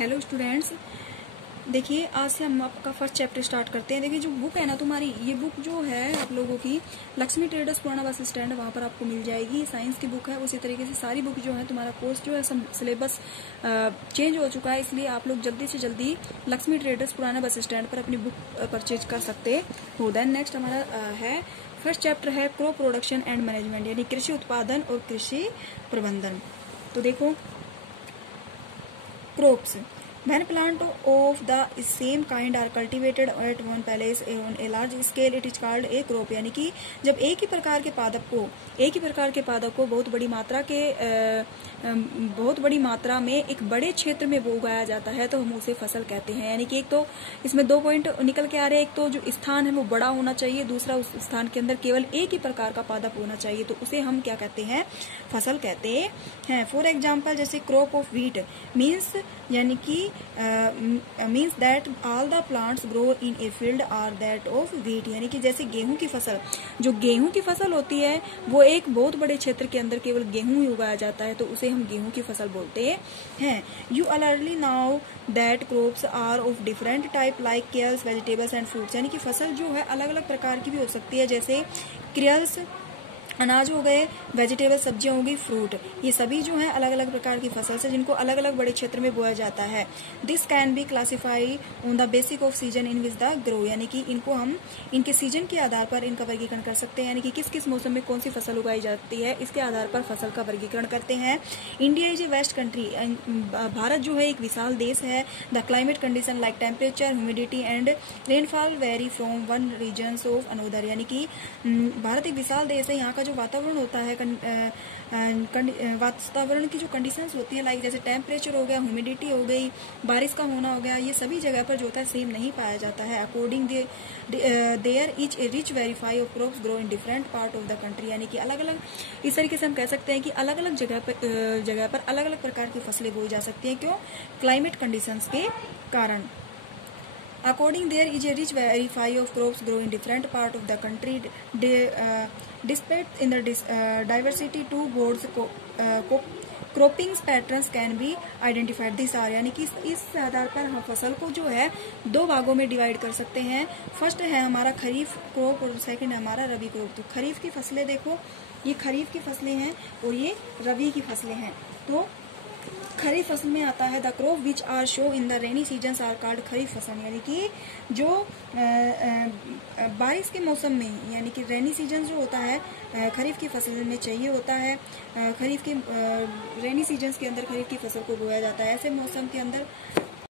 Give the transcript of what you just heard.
Hello students, देखिए आज से हम आपका फर्स्ट चैप्टर स्टार्ट करते हैं। देखिए जो बुक है ना तुम्हारी, ये बुक जो है आप लोगों की लक्ष्मी ट्रेडर्स पुराना बस स्टैंड, वहाँ पर आपको मिल जाएगी। साइंस की बुक है। उसी तरीके से सारी बुक जो है, तुम्हारा कोर्स जो है सिलेबस चेंज हो चुका है, इसलिए आप लोग जल्दी से जल्दी लक्ष्मी ट्रेडर्स पुराना बस स्टैंड पर अपनी बुक परचेज कर सकते हो। देन नेक्स्ट हमारा है फर्स्ट चैप्टर है क्रॉप प्रोडक्शन एंड मैनेजमेंट, यानी कृषि उत्पादन और कृषि प्रबंधन। तो देखो crops. When plant of the same kind are cultivated at one place on a large scale, it is called a crop. यानी कि जब एक ही प्रकार के पादप को बहुत बड़ी मात्रा में एक बड़े क्षेत्र में वो उगाया जाता है, तो हम उसे फसल कहते हैं। यानी कि एक तो इसमें 2 पॉइंट निकल के आ रहे हैं। एक तो जो स्थान है वो बड़ा होना चाहिए, दूसरा उस स्थान के अंदर केवल एक ही प्रकार का पादप होना चाहिए, तो उसे हम क्या कहते हैं? फसल कहते हैं। फॉर एग्जाम्पल जैसे क्रॉप ऑफ व्हीट मीन्स, यानी कि means that all the plants grow in a field are that of wheat. यानी कि जैसे गेहूं की फसल, जो गेहूं की फसल होती है वो एक बहुत बड़े क्षेत्र के अंदर केवल गेहूं ही उगाया जाता है, तो उसे हम गेहूं की फसल बोलते हैं। You already now that crops are of different type like kales, vegetables and fruits. यानी कि फसल जो है अलग अलग प्रकार की भी हो सकती है, जैसे केल्स अनाज हो गए, वेजिटेबल सब्जियां हो गई, फ्रूट, ये सभी जो है अलग अलग प्रकार की फसल है जिनको अलग अलग बड़े क्षेत्र में बोया जाता है। This can be classify on the basic off season in which the grow. यानी कि इनको हम इनके सीजन के आधार पर इनका वर्गीकरण कर सकते हैं। यानी कि किस किस मौसम में कौन सी फसल उगाई जाती है, इसके आधार पर फसल का वर्गीकरण करते हैं। India is a vast country. Bharat जो है एक विशाल देश है। The climate condition like temperature, humidity and rainfall vary from one region of another. यानी कि भारत एक विशाल देश है। यहाँ का जो वातावरण होता है, वातावरण की जो कंडीशंस होती है, लाइक जैसे टेम्परेचर हो गया, ह्यूमिडिटी हो गई, बारिश का होना हो गया, ये सभी जगह पर जो होता है सेम नहीं पाया जाता है। According there each a rich verify of crops grow in different part of the country. यानी कि अलग अलग, इस तरीके से हम कह सकते हैं कि अलग अलग जगह पर अलग अलग प्रकार की फसलें बोई जा सकती हैं। क्यों? क्लाइमेट कंडीशंस के कारण। According there is a rich variety of crops grow in different part of the country. Despite in the diversity, two boards cropping patterns can be identified. These are, यानी कि इस आधार पर हम फसल को जो है 2 भागों में डिवाइड कर सकते हैं। फर्स्ट है हमारा खरीफ क्रॉप और सेकंड है हमारा रबी क्रॉप। तो खरीफ की फसलें देखो, ये खरीफ की फसलें हैं और ये रबी की फसलें हैं। तो खरीफ फसल में आता है the crop which are show in the rainy season are called kharif fasal. यानी कि जो बारिश के मौसम में, यानी कि रेनी सीजन जो होता है खरीफ की फसल में चाहिए होता है। खरीफ के रेनी सीजन के अंदर खरीफ की फसल को बोया जाता है। ऐसे मौसम के अंदर